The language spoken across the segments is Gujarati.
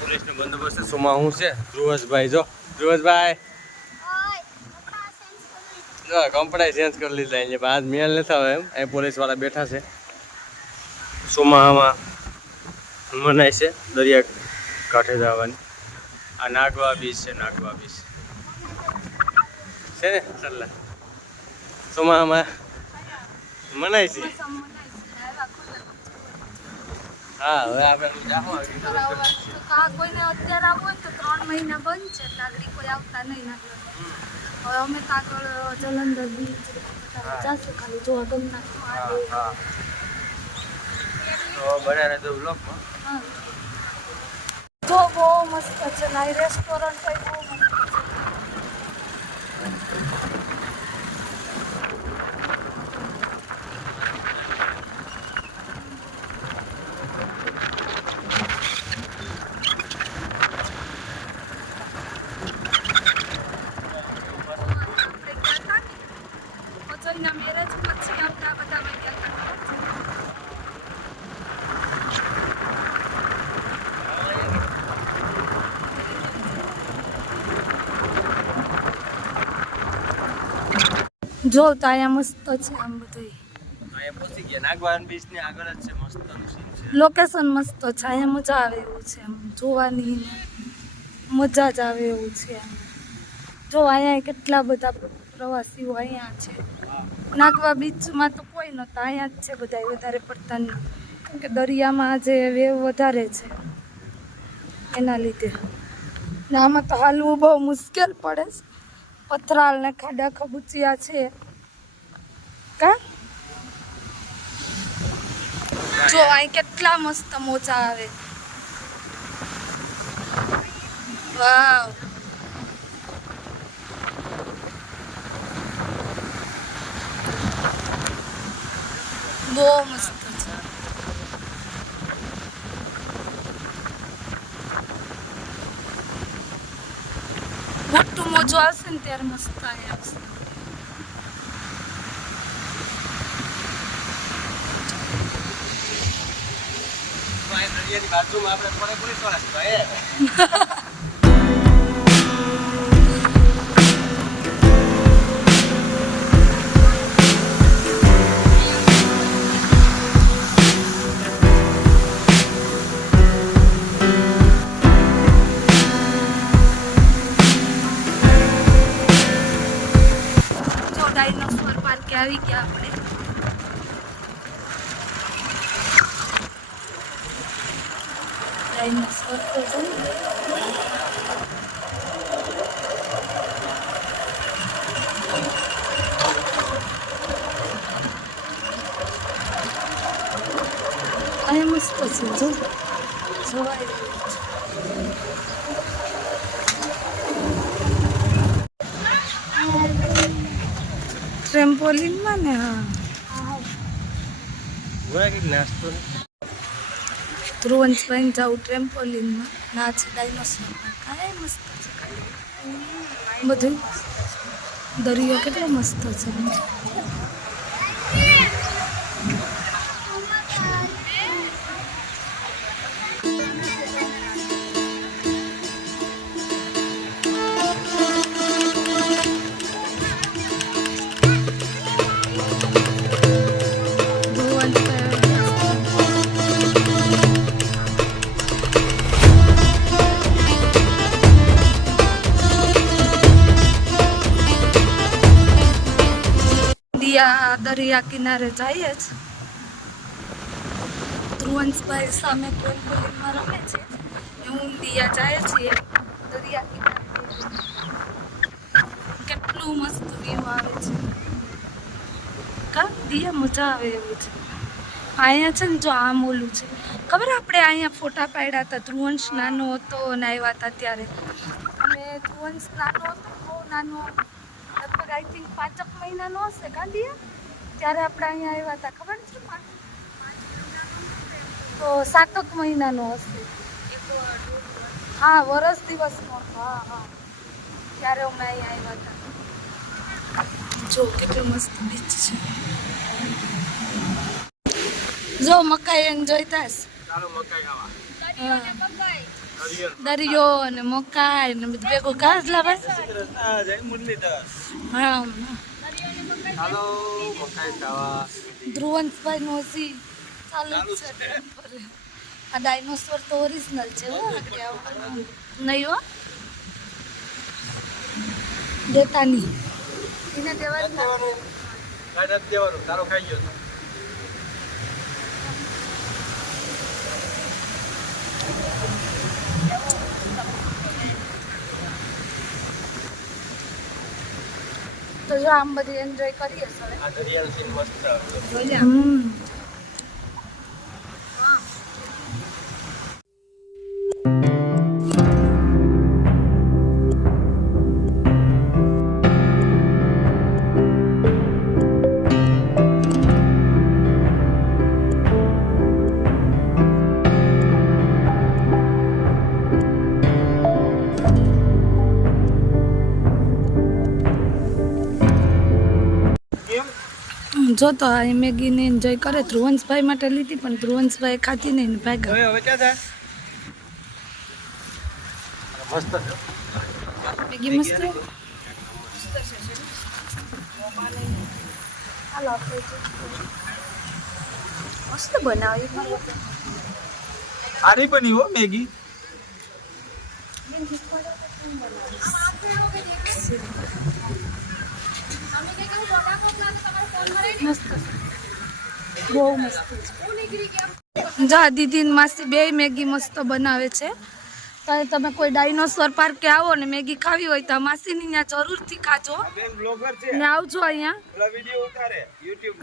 પોલીસનો બંદોબસ્ત સુમાં હું છે? ધ્રુવસભાઈ, જો. ધ્રુવસભાઈ. જો કપડાય ચેન્જ કરી લીધા. અહીંયા બાદ મેલ નથી આવે એમ. અહીં પોલીસવાળા બેઠા છે. સોમાહામાં મનાય છે દરિયા કાંઠે જવાની. આ નાગવા બીચ છે, નાગવા બીચ. છે ને? સલ્લા સોમાહામાં મનાય છે. હા હવે આપણે કોઈને અત્યારે આવવું હોય તો ત્રણ મહિના બંધ છે. નાગરિકો આવતા નહીં નાગરિકો. હવે અમે તો આગળ જલંધર બીચ જશું ખાલી જોવા ગમના તો બનાને તો બ્લોકમાં હા. જો બહુ મસ્ત છે. ના રેસ્ટોરન્ટ પણ બહુ મસ્ત છે વચનના મેરેજ પછી આપણા બધા ગયા હતા જો તો અહીંયા મસ્ત છે આમ બધું પહોંચી ગયા. નાગવાન બીચની આગળ જ છે મસ્ત સીન છે. લોકેશન મસ્ત છે અહીંયા મજા આવે એવું છે આમ. જોવાની મજા જ આવે એવું છે જો અહીંયા કેટલા બધા પ્રવાસીઓ અહીંયા છે. નાગવા બીચમાં તો કોઈ નહોતા અહીંયા જ છે બધા વધારે પડતા નહીં. કે દરિયામાં જે વેવ વધારે છે એના લીધે. ને આમાં તો હાલવું બહુ મુશ્કેલ પડે છે. પથરાલ ને ખાડા ખબુચિયા છે. કા? જો અહીં કેટલા મસ્ત મોજા આવે. વાવ. બહુ મસ્ત છે મોટું મોજું આવશે ને ત્યારે મસ્ત અહીંયા આવશે બાજુમાં આપણે કોને વાળા છે ભાઈ ડાયનોસોર પાર્કે આવી ગયા આપણે ડાયનોસોર તો છે ને. અહીંયા મસ્ત છે જો જોવાય એવું છે. ટ્રેમ્પોલિનમાં ને હા નાસ્તો ધ્રુવંશભાઈ જાઉં ટ્રેમ્પોલિનમાં ના છે ડાયનોસોરમાં કાંઈ મસ્ત છે. બધું દરિયો કેટલો મસ્ત છે. દરિયા કિનારે જઈએ જ ધ્રુવંશભાઈ સામે ટ્રેમ્પોલિનમાં રમે છે? હું દિયા જાય છીએ. દરિયા કિનારે. કેટલું મસ્ત વ્યૂ આવે છે. કા? દિયા મજા આવે એવું છે. અહીંયા છે ને જો આમ ઓલું છે. ખબર આપણે અહીંયા ફોટા પાડ્યા હતા? ધ્રુવંશ નાનો હતો અને આવ્યા હતા ત્યારે. અને ધ્રુવંશ નાનો હતો, બહુ નાનો. લગભગ આઈ થિંક પાંચક મહિનાનો હશે ગાંધીયા ત્યારે આપણે અહીંયા આવ્યા હતા ખબર છે તો સાતક મહિનાનો હશે. હા વરસ દિવસનો. હા હા. ત્યારે અમે અહીંયા આવ્યા હતા. જો કેટલું મસ્ત બીચ છે. જો મકાઈ એમ જોઈતા. દરિયો. ને મકાઈ ને બધું ભેગું. કાઢલા લાવે હા. જય મુરલીધર હા મકાઈ ખાવા ધ્રુવંતભાઈ નું ચાલુ છે આ ડાયનોસોર તો ઓરિજિનલ છે હો આગળ. નહીં હો દેતા નહીં એને દેવાનું દેવાનું તારો ખાઈ ગયો તો. જો આમ બધી એન્જોય કરીએ. હમ જો તો આ મેગીને એન્જોય કરે. ધ્રુવંશભાઈ માટે લીધી પણ ધ્રુવંશભાઈ ખાતી નહીં ભાઈ ભાગ્યા. મેગી મસ્ત. મસ્ત બનાવી. આરી બની હો મેગી. બહુ મસ્ત. જા દીદી માસી બે મેગી મસ્ત બનાવે છે. ત્યારે તમે કોઈ ડાયનોસોર પાર્કે આવો ને મેગી ખાવી હોય તો માસીની ત્યાં જરૂરથી ખાજો. ને આવજો અહીંયા.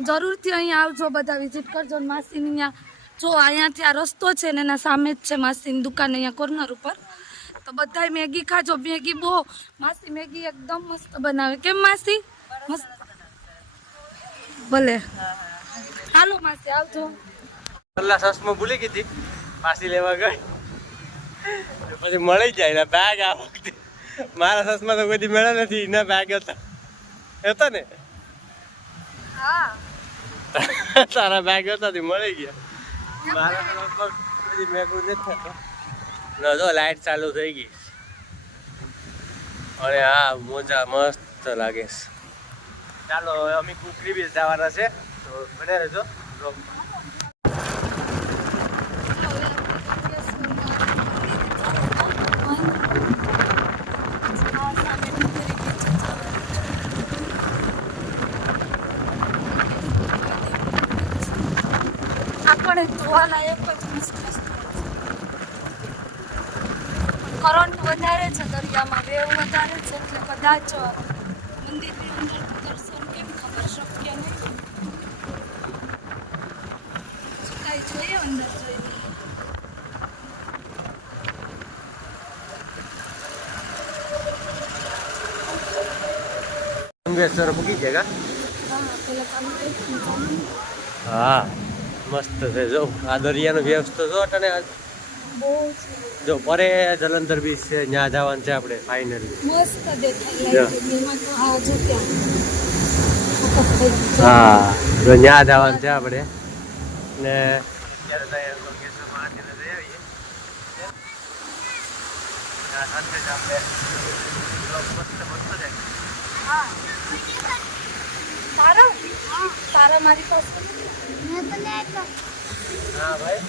જરૂરથી અહીંયા આવજો બધા વિઝિટ કરજો ને માસીની ત્યાં જો અહીંયાથી આ રસ્તો છે ને એના સામે જ છે માસીની દુકાન અહીંયા કોર્નર ઉપર. તો બધાય મેગી ખાજો મેગી બહુ. માસી મેગી એકદમ મસ્ત બનાવે. કેમ માસી? મસ્ત. ભલે. હાલો માસી આવજો. પેલા સસમાં ભૂલી ગઈ હતી. પાછી લેવા ગઈ. પછી મળી જાય ને બેગ આ વખતે. મારા સસમાં તો કોઈ મેળા નથી એના બેગ હતા. હતા ને? હા. તારા બેગ હતા તે મળી ગયા. મારા લગભગ બધી મેગું નથી થતો. ન જો લાઈટ ચાલુ થઈ ગઈ. અને હા મોજા મસ્ત લાગે છે. ચાલો અમે કુકરી બીચ જવાના છે. તો બને રહેજો. આપણે ધોવાલાયક કરંટ વધારે છે દરિયામાં, વેવ વધારે છે, એટલે કદાચ મંદિરની અંદર દર્શન કેમ ખબર શક્ય નહીં કાંઈ મૂકી છે હા, મસ્ત છે. જો, આ દરિયાનો જો, તને જો, પરે જલંધર બીચ છે, ત્યાં જવાનું છે આપણે ફાઇનલી હા, જો, ત્યાં જવાનું છે આપણે. ને અત્યારે તો અહીંયા લોકેશન મહાદેવને જઈ આવીએ. સાથે જ આપણે મસ્ત મસ્ત છે હા. તારા? તારા મારી પાસે? હા ભાઈ?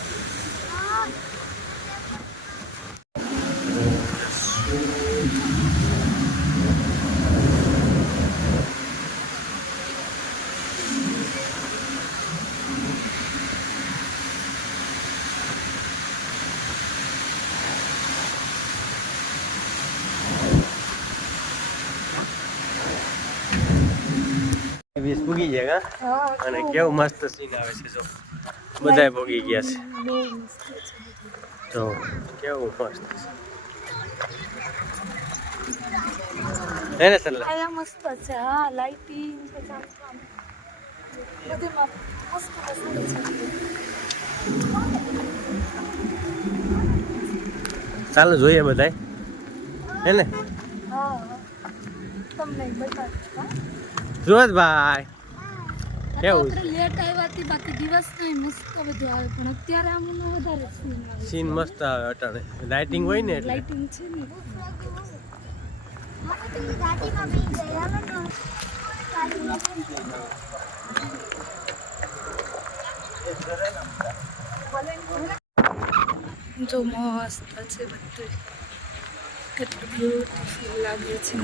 હા? અને કેવું મસ્ત સીન આવે છે જો. બધાય ભોગી ગયા છે. તો કેવું મસ્ત છે. છે હા લાઇટિંગ ચાલો જોઈએ બધાય. હે ને? હા તમને બતાવું હા. સુરજભાઈ કેવું લેટ આવ્યા હતી બાકી દિવસ નહીં મસ્ત બધું આવે. પણ અત્યારે આમનો વધારે સીન આવે સીન મસ્ત આવે અટાણે. લાઇટિંગ હોય ને લાઇટિંગ છે ને. જો મસ્ત છે બધું. કેટલું બ્યુટીફુલ લાગે છે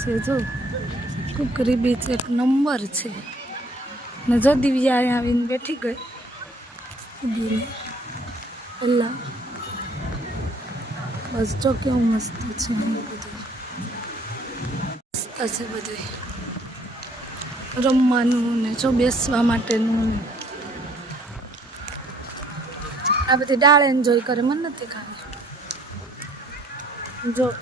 છે જો. કુકરી બીચ એક નંબર છે. ને જો દિવ્યા અહીંયા આવીને બેઠી ગઈ. દીને. પહેલાં બસ જો કેવું મસ્ત છે બધું. મસ્ત છે બધું. રમવાનું ને જો બેસવા માટેનું ને. આ બધી ડાળ એન્જોય કરે, મને નથી ખાવી. જો.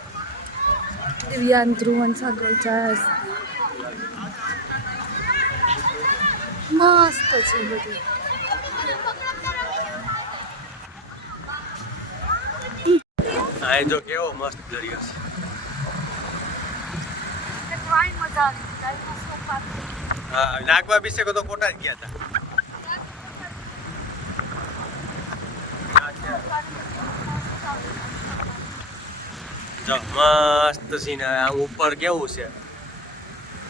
દિવ્યાન ધ્રુવન સાગર જાય મસ્ત છે બધું આ જો કેવો મસ્ત દરિયો છે. હા, નાગવા વિશે તો કોટા જ ગયા હતા. જો મસ્ત સીન આવે આમ ઉપર કેવું છે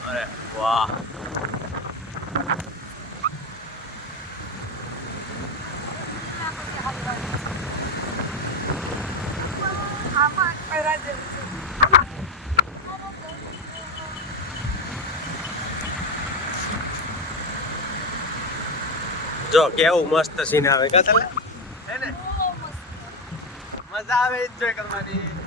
અરે વાહ જો કેવું મસ્ત સીન આવે કા તલે હે ને મજા આવે એન્જોય કરવાની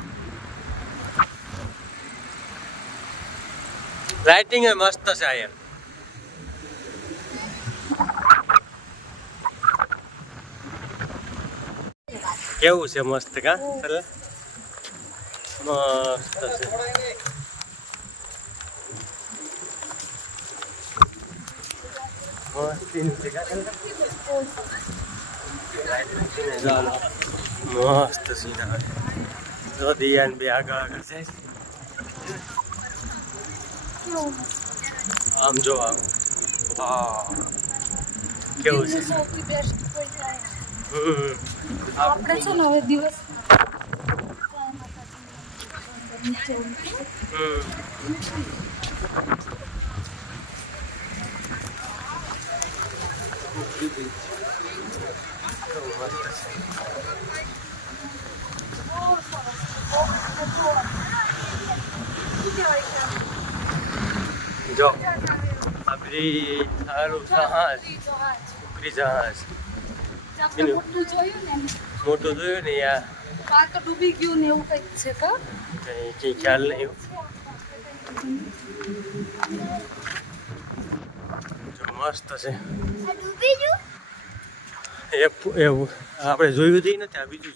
લાઇટિંગ મસ્ત છે અહીંયા કેવું છે મસ્ત કા? તલે મસ્ત છે. મસ્ત સીધા જો દિયાન બે આગળ આગળ જાય. આમ જો આમ કેવું છે સૌથી બેસ્ટ હમ. આપણે છે ને હવે દિવસ હમ. જો આપણી સારું જહાજ ઉપરી જહાજ. મોટું જોયું ને યાર તો ડૂબી ગયું ને એવું કંઈક છે કઈ ખ્યાલ નહીં મસ્ત છે. એ આપણે જોયું હતી નથી આ બીજું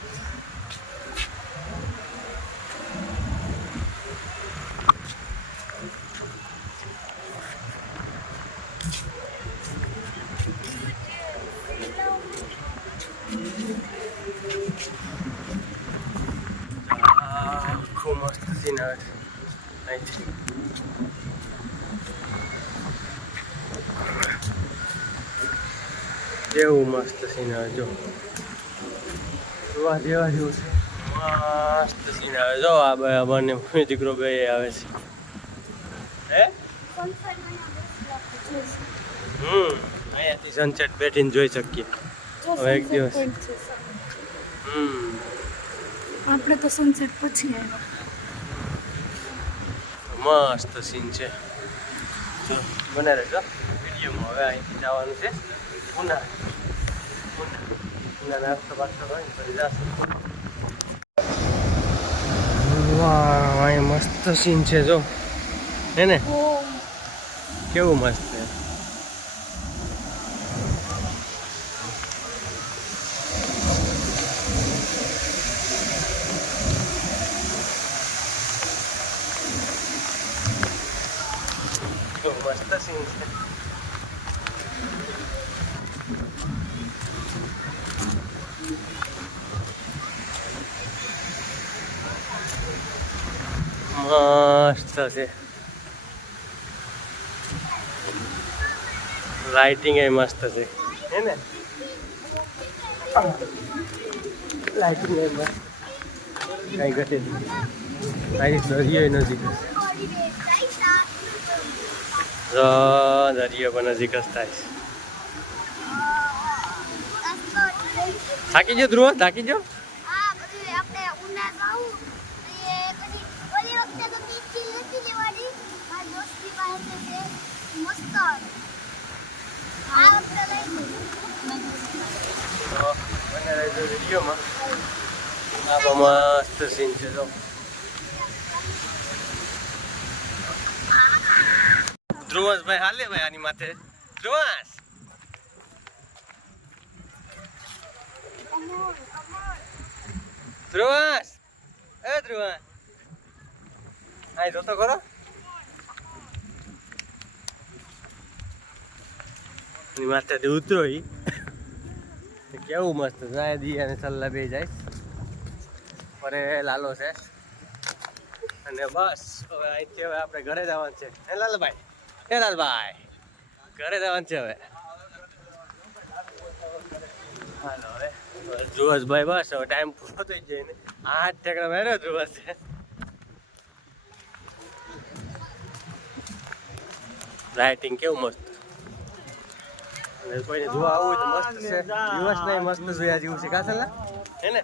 આખું મસ્ત સીન આવે છે અહીંથી કેવું મસ્ત સીન આવે જો જોવા જેવા જેવું છે. મસ્ત સીન આવે જો આ ભાઈ બંને દીકરો બે આવે છે. હે? હમ અહીંયાથી સનસેટ બેઠીને જોઈ શકીએ. હવે એક દિવસ. હમ. આપણે તો સનસેટ પછી આવ્યા. મસ્ત સીન છે. જો બને રહેજો. વિડીયોમાં હવે અહીંથી જવાનું છે. પુના ઉના નાસ્તો બાસ્તો હોય ને પછી વાહ મસ્ત સીન છે જો. હે ને? કેવું મસ્ત છે કેવું મસ્ત સીન છે મસ્ત છે લાઇટિંગ એ મસ્ત છે હે ને લાઇટિંગ એ મસ્ત કઈ ઘટે નહીં દરિયો નજીક જ દરિયો પણ નજીક જ થાય થાકી જો ધ્રુવ થાકી ગયો હા પછી આપણે ઉના જાવું એ પછી ઓલી વખતે તો તીખી નથી લેવાની મારી દોસ્તી પાસે છે મસ્ત આ વખતે લઈ તો બને રહેજો વિડીયોમાં આ બહુ મસ્ત સીન છે જો ધ્રુવસભાઈ હાલે ભાઈ આની માથે ધ્રુવસ ધ્રુવસ એ ધ્રુવસ આય જોતો કરો એની માથે ઉતરો ઈ કેવું મસ્ત જાય દી અને સલ્લા બે જાય. પરે લાલો છે. અને બસ, હવે અહીંથી હવે આપણે ઘરે જવાનું છે. હે લાલભાઈ? હે લાલભાઈ? ઘરે જવાનું છે હવે. હાલો હવે. ધ્રુવસભાઈ બસ, હવે ટાઈમ પૂરો થઈ જાય ને આઠ ઠેકડા મેળ્યો ધ્રુવસ છે લાઇટિંગ કેવું મસ્ત. અને કોઈને જોવા આવવું તો મસ્ત છે. દિવસ નહીં મસ્ત જોયા જેવું છે. કાસલા હે ને?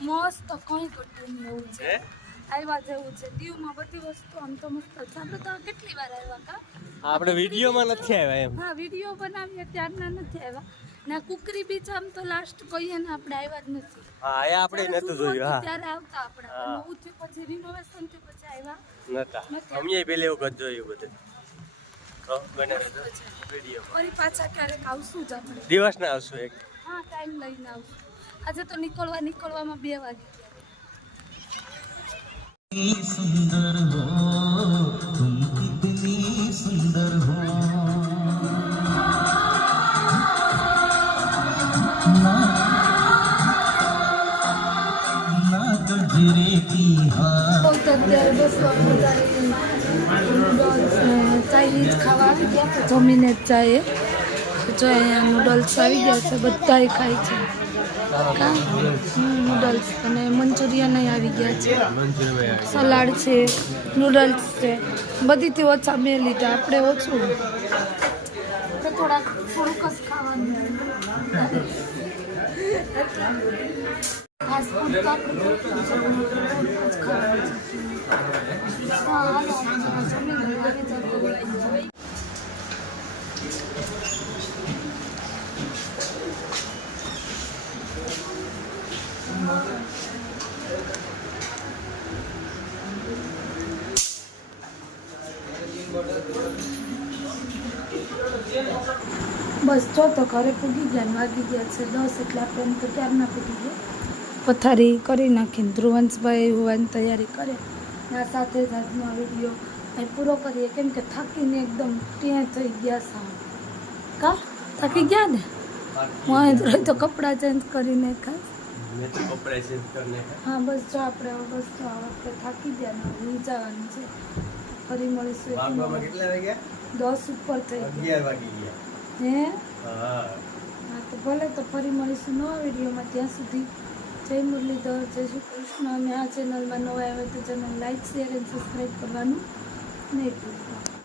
મસ્ત કઈ ઘટતું એવું છે. આવ્યા જેવું છે. દીવમાં બધી વસ્તુ આમ તો મસ્ત છે. આપણે તો કેટલી વાર આવ્યા કા? આપણે વિડીયોમાં નથી આવ્યા એમ. હા વીડિયો બનાવીએ ત્યારના નથી આવ્યા. ને કુકરી બીચ આમ તો લાસ્ટ કહીએ ને આપણે આવ્યા જ નથી. હા એ આપણે નતું જોયું હા. ત્યારે આવતા આપણે. નવું થયું પછી રિનોવેશન થયું પછી આવ્યા. નતા. અમે પેલે વખત જોયું બધું. ફરી પાછા ક્યારેક આવશું જ આપણે દિવસ ના આવશું એક હા ટાઈમ લઈને આવશું આજે તો નીકળવા નીકળવામાં બે વાગે સુંદર હો તુમ કિતની સુંદર હો ના તો ઘરે કી હા તો ત્યારે બસ ચાઇનીઝ ખાવા આવી ગયા તો જમીને જ જાય જો અહીંયા નૂડલ્સ આવી ગયા છે, બધાય ખાય છે. કા? નૂડલ્સ અને મંચુરિયન આવી ગયા છે. સલાડ છે નૂડલ્સ છે. બધીથી ઓછા મેં લીધા આપણે ઓછું. થોડાક થોડુંક જ ખાવાનું છે. હા હાલો આપણે જમીને આવી જતું બસ જો તો ઘરે પૂગી ગયા ને વાગી ગયા છે દસ એટલે આપણે એમ તો ક્યારના પૂગી ગયા? પથારી કરી નાખીને ધ્રુવંશભાઈ હોવાની તૈયારી કરે. ને આ સાથે જ આજનો આ વીડિયો અહીં પૂરો કરીએ. કેમ કે થાકીને એકદમ ત્યાં થઈ ગયા સાવ કા? થાકી ગયા ને? હું. અહીં રહી તો કપડાં ચેન્જ કરીને ખાસ મેં તો કપડે ચેન્જ કરીને હા બસ જો આપણે બસ જો આ વખતે થાકી ગયા ને વિચારવાનું છે. ફરી મળીશું દસ ઉપર થઈ ગયા. ગયા. હે? હા, તો ભલે તો ફરી મળીશું નવા વિડીયોમાં ત્યાં સુધી. જય મુરલીધર, જય શ્રી કૃષ્ણ. અને આ ચેનલમાં નવા આવે તો channel like share and subscribe કરવાનું નહીં ભૂલતા